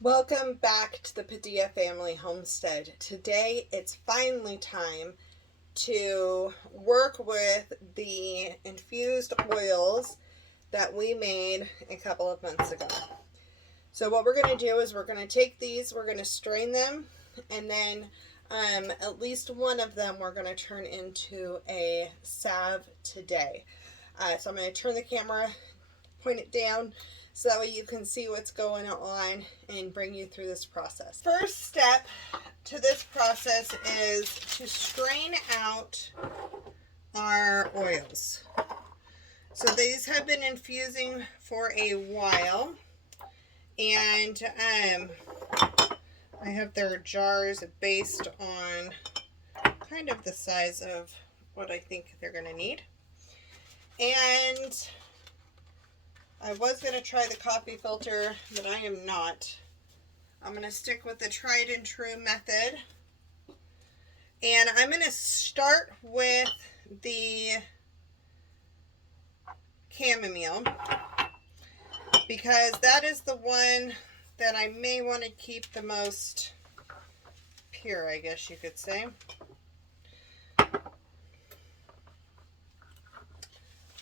Welcome back to the Padilla Family Homestead. Today it's finally time to work with the infused oils that we made a couple of months ago. So what we're going to do is we're going to take these, we're going to strain them, and then at least one of them we're going to turn into a salve today. So I'm going to turn the camera, point it down, so that way you can see what's going on and bring you through this process. First step to this process is to strain out our oils. So these have been infusing for a while, and I have their jars based on kind of the size of what I think they're going to need. And I was going to try the coffee filter, but I am not. I'm going to stick with the tried and true method. And I'm going to start with the chamomile, because that is the one that I may want to keep the most pure, I guess you could say.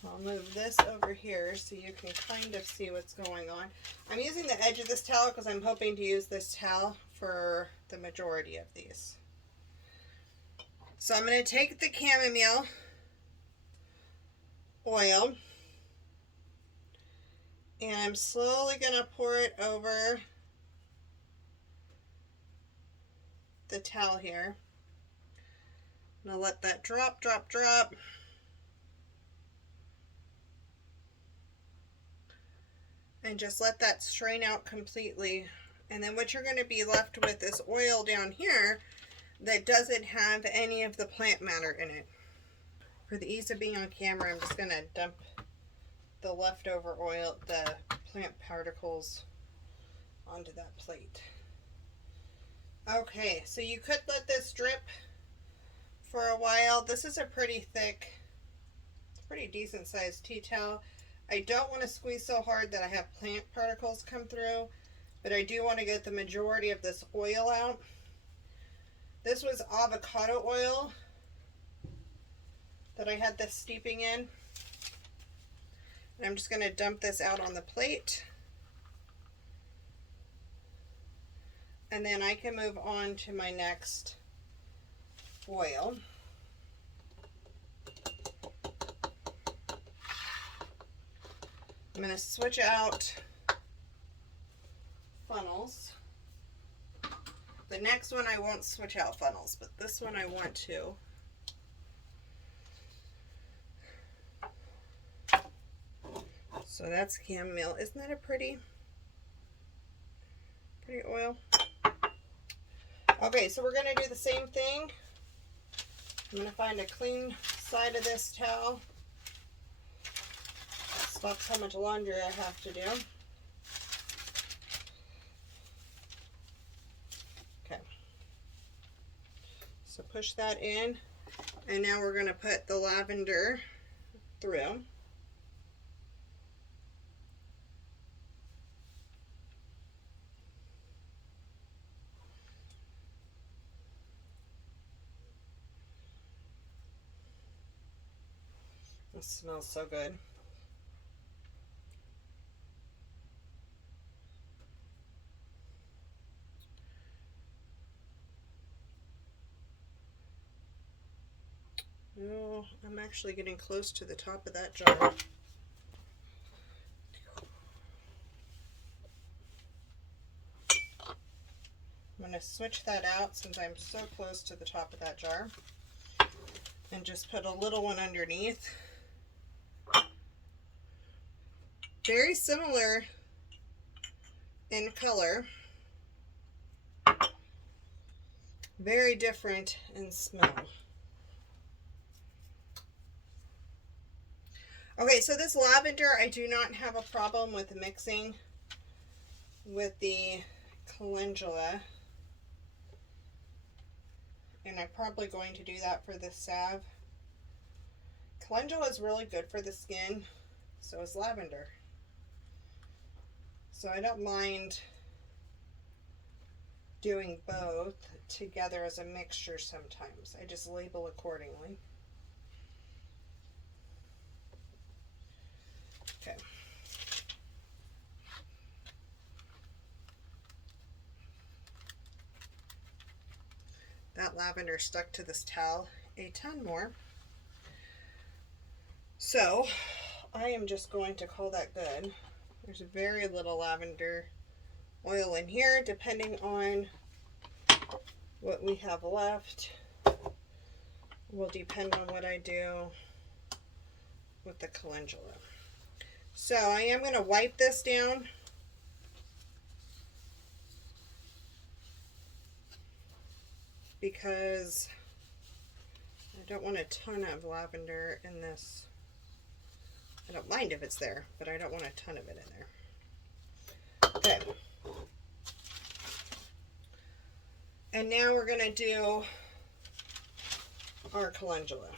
I'll move this over here so you can kind of see what's going on. I'm using the edge of this towel because I'm hoping to use this towel for the majority of these. So I'm going to take the chamomile oil and I'm slowly going to pour it over the towel here. I'm going to let that drop, drop, drop. And just let that strain out completely. And then what you're going to be left with is oil down here that doesn't have any of the plant matter in it. For the ease of being on camera, I'm just going to dump the leftover oil, the plant particles, onto that plate. Okay, so you could let this drip for a while. This is a pretty thick, pretty decent sized tea towel. I don't want to squeeze so hard that I have plant particles come through, but I do want to get the majority of this oil out. This was avocado oil that I had this steeping in. And I'm just going to dump this out on the plate. And then I can move on to my next oil. I'm going to switch out funnels. The next one I won't switch out funnels, but this one I want to. So that's chamomile. Isn't that a pretty oil? Okay, so we're going to do the same thing. I'm going to find a clean side of this towel. Stops how much laundry I have to do. Okay. So push that in, and now we're going to put the lavender through. It smells so good. Oh, I'm actually getting close to the top of that jar. I'm going to switch that out since I'm so close to the top of that jar, and just put a little one underneath. Very similar in color, very different in smell. Okay, so this lavender I do not have a problem with mixing with the calendula, and I'm probably going to do that for this salve. Calendula is really good for the skin, so is lavender. So I don't mind doing both together as a mixture sometimes. I just label accordingly. Okay. That lavender stuck to this towel a ton more. So I am just going to call that good. There's very little lavender oil in here, depending on what we have left. Will depend on what I do with the calendula. So I am going to wipe this down. Because I don't want a ton of lavender in this. I don't mind if it's there, but I don't want a ton of it in there. Okay. And now we're going to do our calendula.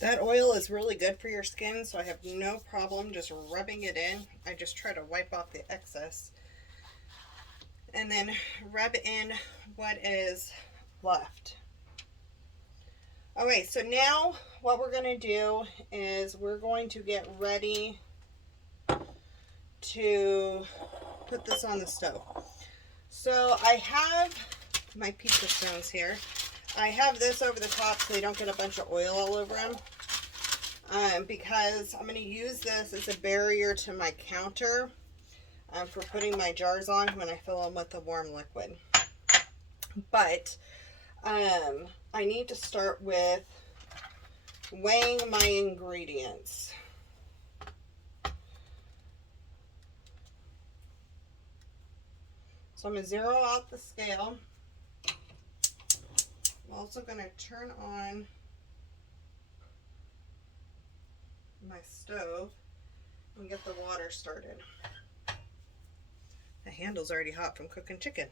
That oil is really good for your skin, so I have no problem just rubbing it in. I just try to wipe off the excess and then rub in what is left. Okay, so now what we're going to do is we're going to get ready to put this on the stove. So I have my pizza stones here. I have this over the top so they don't get a bunch of oil all over them, because I'm going to use this as a barrier to my counter for putting my jars on when I fill them with the warm liquid. But I need to start with weighing my ingredients. So I'm going to zero out the scale. I'm also going to turn on my stove and get the water started. The handle's already hot from cooking chicken.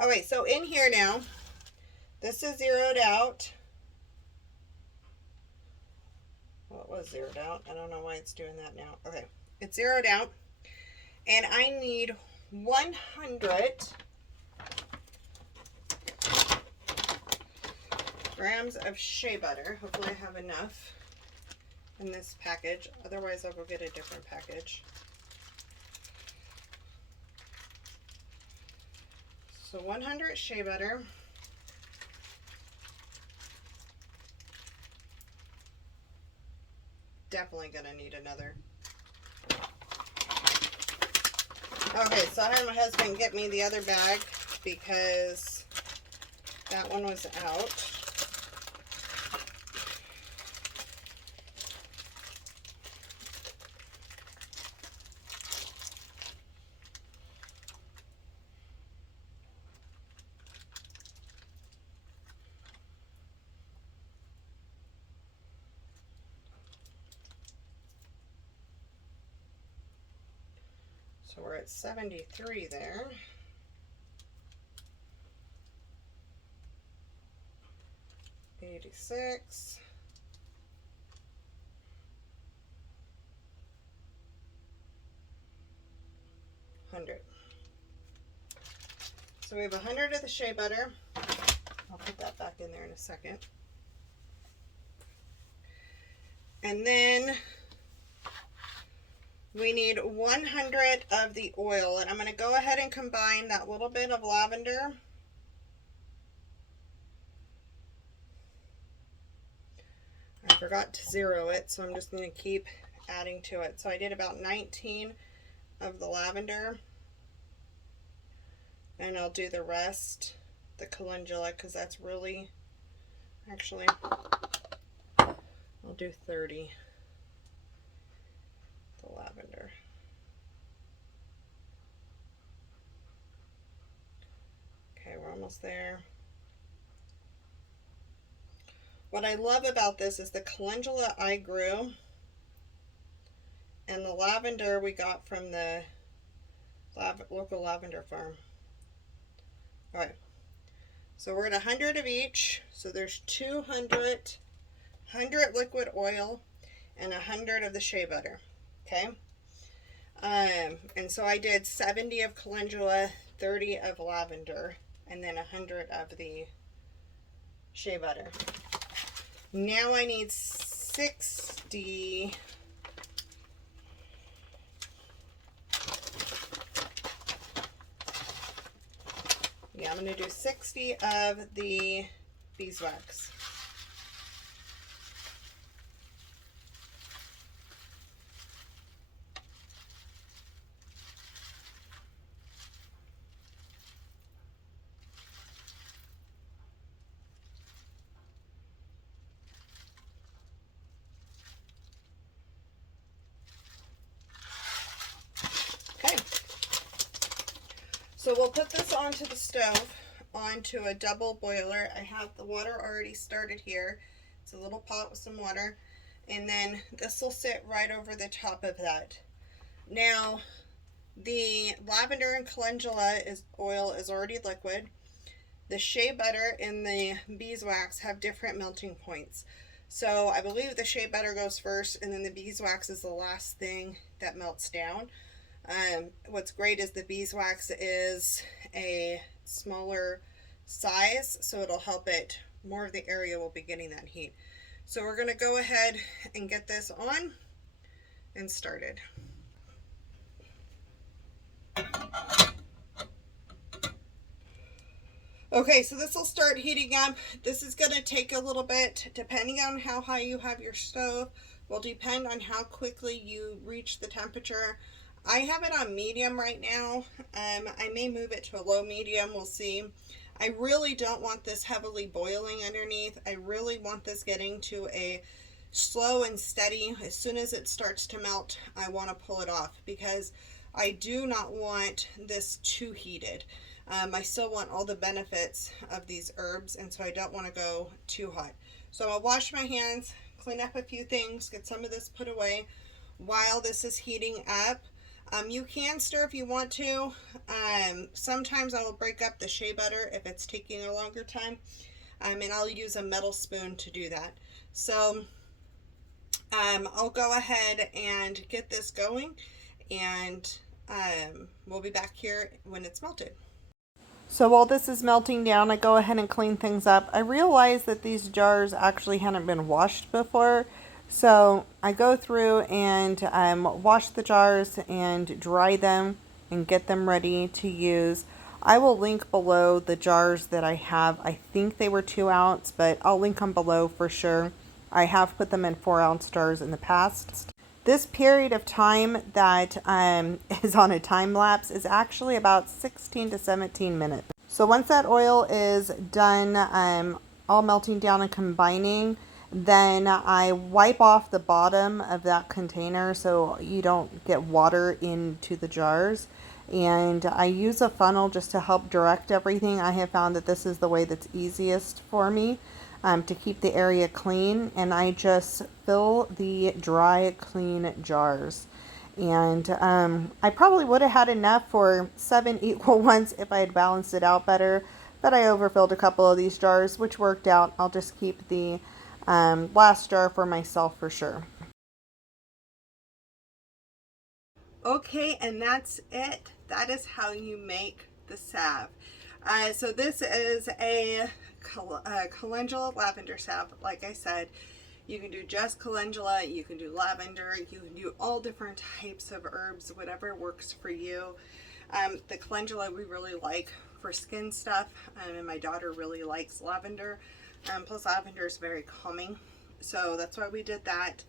Alright, so in here now, this is zeroed out. Well, it was zeroed out. I don't know why it's doing that now. Okay, it's zeroed out. And I need 100 grams of shea butter. Hopefully I have enough in this package. Otherwise I'll go get a different package. So 100 shea butter. Definitely gonna need another. Okay, so I had my husband get me the other bag because that one was out. So we're at 73 there. $86. $100. So we have 100 of the shea butter. I'll put that back in there in a second. And then We need 100 of the oil, and I'm going to go ahead and combine that little bit of lavender. I forgot to zero it, so I'm just going to keep adding to it. So I did about 19 of the lavender, and I'll do the rest, the calendula, because that's really, actually, I'll do 30, the lavender. Okay, we're almost there. What I love about this is the calendula I grew, and the lavender we got from the local lavender farm. All right, so we're at 100 of each, so there's 200 liquid oil and 100 of the shea butter. Okay, and so I did 70 of calendula, 30 of lavender, and then 100 of the shea butter. Now I need 60 I'm going to do 60 of the beeswax. Okay. So we'll put this onto the stove, onto a double boiler. I have the water already started here. It's a little pot with some water. And then this will sit right over the top of that. Now, the lavender and calendula oil is already liquid. The shea butter and the beeswax have different melting points. So I believe the shea butter goes first, and then the beeswax is the last thing that melts down. What's great is the beeswax is a smaller size, so it'll help it, more of the area will be getting that heat. So we're going to go ahead and get this on and started. Okay, so this will start heating up. This is going to take a little bit, depending on how high you have your stove, will depend on how quickly you reach the temperature. I have it on medium right now. I may move it to a low medium, we'll see. I really don't want this heavily boiling underneath. I really want this getting to a slow and steady. As soon as it starts to melt, I want to pull it off, because I do not want this too heated. I still want all the benefits of these herbs, and so I don't want to go too hot. So I'll wash my hands, clean up a few things, get some of this put away while this is heating up. You can stir if you want to. Sometimes I will break up the shea butter if it's taking a longer time, and I'll use a metal spoon to do that. So I'll go ahead and get this going, and we'll be back here when it's melted. So while this is melting down, I go ahead and clean things up. I realize that these jars actually hadn't been washed before. So I go through and wash the jars and dry them and get them ready to use. I will link below the jars that I have. I think they were 2 ounce, but I'll link them below for sure. I have put them in 4 ounce jars in the past. This period of time that is on a time lapse is actually about 16 to 17 minutes. So once that oil is done, all melting down and combining, then I wipe off the bottom of that container so you don't get water into the jars. And I use a funnel just to help direct everything. I have found that this is the way that's easiest for me. To keep the area clean, and I just fill the dry, clean jars. And I probably would have had enough for 7 equal ones if I had balanced it out better, but I overfilled a couple of these jars, which worked out. I'll just keep the last jar for myself for sure. Okay, and that's it. That is how you make the salve. So this is a calendula lavender salve, like I said. You can do just calendula, you can do lavender, you can do all different types of herbs, whatever works for you. The calendula we really like for skin stuff, and my daughter really likes lavender. Plus lavender is very calming, so that's why we did that.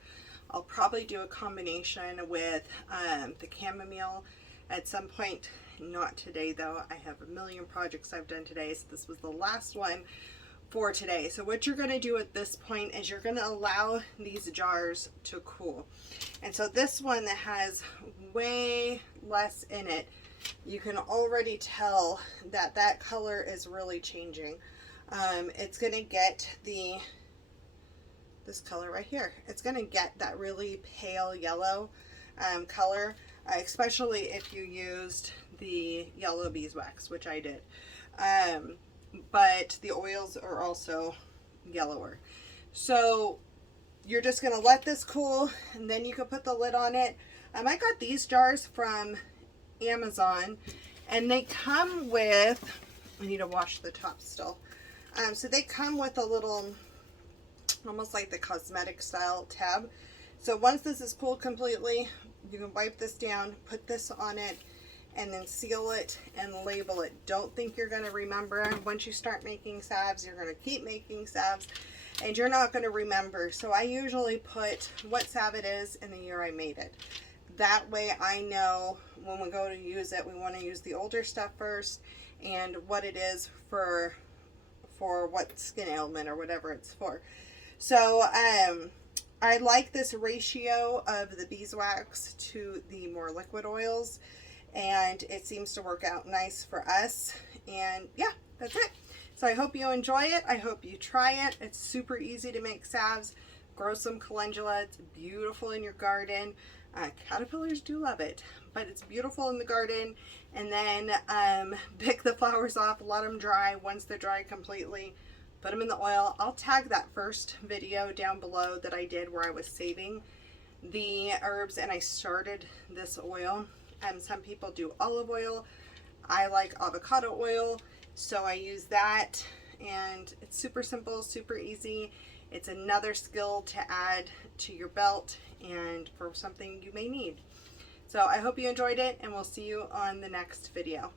I'll probably do a combination with the chamomile at some point. Not today though. I have a million projects I've done today, so this was the last one for today. So what you're going to do at this point is you're going to allow these jars to cool. And so this one that has way less in it, you can already tell that that color is really changing. It's going to get this color right here. It's going to get that really pale yellow color, especially if you used the yellow beeswax, which I did. But the oils are also yellower. So you're just going to let this cool, and then you can put the lid on it. I got these jars from Amazon, and they come with, I need to wash the top still. So they come with a little, almost like the cosmetic style tab. So once this is cooled completely, you can wipe this down, put this on it, and then seal it and label it. Don't think you're going to remember. Once you start making salves, you're going to keep making salves, and you're not going to remember. So I usually put what salve it is and the year I made it. That way I know when we go to use it, we want to use the older stuff first, and what it is for what skin ailment or whatever it's for. So I like this ratio of the beeswax to the more liquid oils, and it seems to work out nice for us. And yeah, that's it. So I hope you enjoy it. I hope you try it. It's super easy to make salves. Grow some calendula. It's beautiful in your garden. Caterpillars do love it, but it's beautiful in the garden. And then pick the flowers off, let them dry. Once they're dry completely, put them in the oil. I'll tag that first video down below that I did where I was saving the herbs and I started this oil. Some people do olive oil. I like avocado oil, so I use that, and it's super simple, super easy. It's another skill to add to your belt and for something you may need. So I hope you enjoyed it, and we'll see you on the next video.